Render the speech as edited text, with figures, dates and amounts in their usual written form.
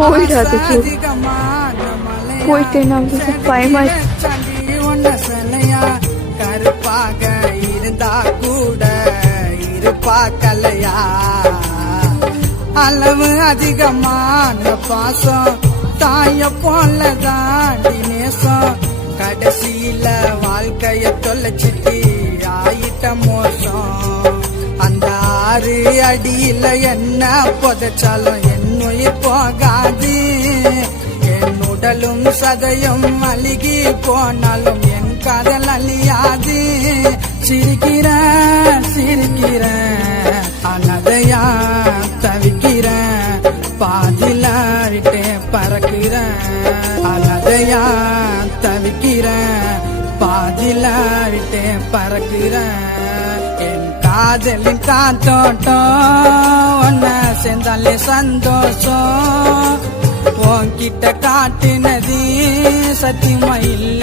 போயிடாது போயிட்டு நம்மளுக்கு பயமா சிலையா கருப்பாக இருந்தா கூட இருப்பாக்கலையா அளவு அதிகமான பாசம் தாய போலதான் நேசம் கடைசியில வாழ்க்கைய தொலைச்சிட்டு ஆயிட்ட மோசம் அந்த 6 அடியில என்ன புதைச்சாலும் என் உயிர் போகாது என் உடலும் சதையும் அழுகி போனாலும் என் காதல் அழியாது சிரிக்கிறேன் அனதையா தவிக்கிறேன் பாதில விட்டே பறக்கிறேன் அனதையா தவிக்கிறேன் பாதில விட்டே பறக்கிறேன் என் காதலின் காத்தோட்டம் ஒன்ன சேர்ந்தாலே சந்தோஷம் உன்கிட்ட காட்டினது சத்தியமா இல்ல